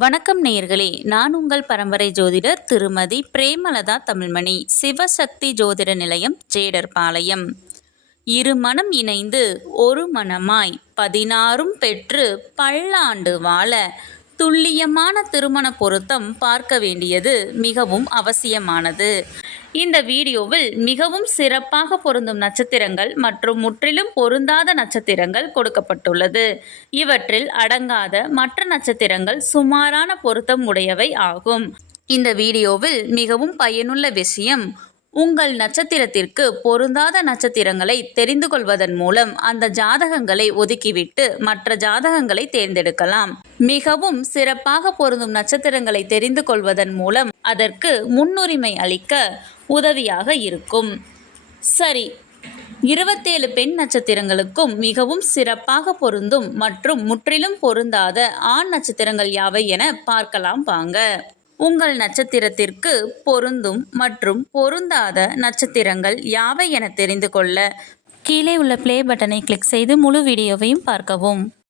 வணக்கம் நேயர்களே நான் உங்கள் பரம்பரை ஜோதிடர் திருமதி பிரேமலதா தமிழ்மணி சிவசக்தி ஜோதிட நிலையம் ஜேடர்பாளையம். இரு மனம் இணைந்து ஒரு மனமாய் பதினாறும் பெற்று பல்லாண்டு வாழ துல்லியமான திருமண பொருத்தம் பார்க்க வேண்டியது மிகவும் அவசியமானது. இந்த வீடியோவில் மிகவும் சிறப்பாக பொருந்தும் நட்சத்திரங்கள் மற்றும் முற்றிலும் பொருந்தாத நட்சத்திரங்கள் கொடுக்கப்பட்டுள்ளது. இவற்றில் அடங்காத மற்ற நட்சத்திரங்கள் சுமாரான பொருத்தம் உடையவை ஆகும். இந்த வீடியோவில் மிகவும் பயனுள்ள விஷயம் உங்கள் நட்சத்திரத்திற்கு பொருந்தாத நட்சத்திரங்களை தெரிந்து கொள்வதன் மூலம் அந்த ஜாதகங்களை ஒதுக்கிவிட்டு மற்ற ஜாதகங்களை தேர்ந்தெடுக்கலாம். மிகவும் சிறப்பாக பொருந்தும் நட்சத்திரங்களை தெரிந்து கொள்வதன் மூலம் அதற்கு முன்னுரிமை அளிக்க உதவியாக இருக்கும். சரி இருபத்தேழு பெண் நட்சத்திரங்களுக்கும் மிகவும் சிறப்பாக பொருந்தும் மற்றும் முற்றிலும் பொருந்தாத ஆண் நட்சத்திரங்கள் யாவை என பார்க்கலாம் வாங்க. உங்கள் நட்சத்திரத்திற்கு பொருந்தும் மற்றும் பொருந்தாத நட்சத்திரங்கள் யாவை என தெரிந்து கொள்ள கீழே உள்ள ப்ளே பட்டனை கிளிக் செய்து முழு வீடியோவையும் பார்க்கவும்.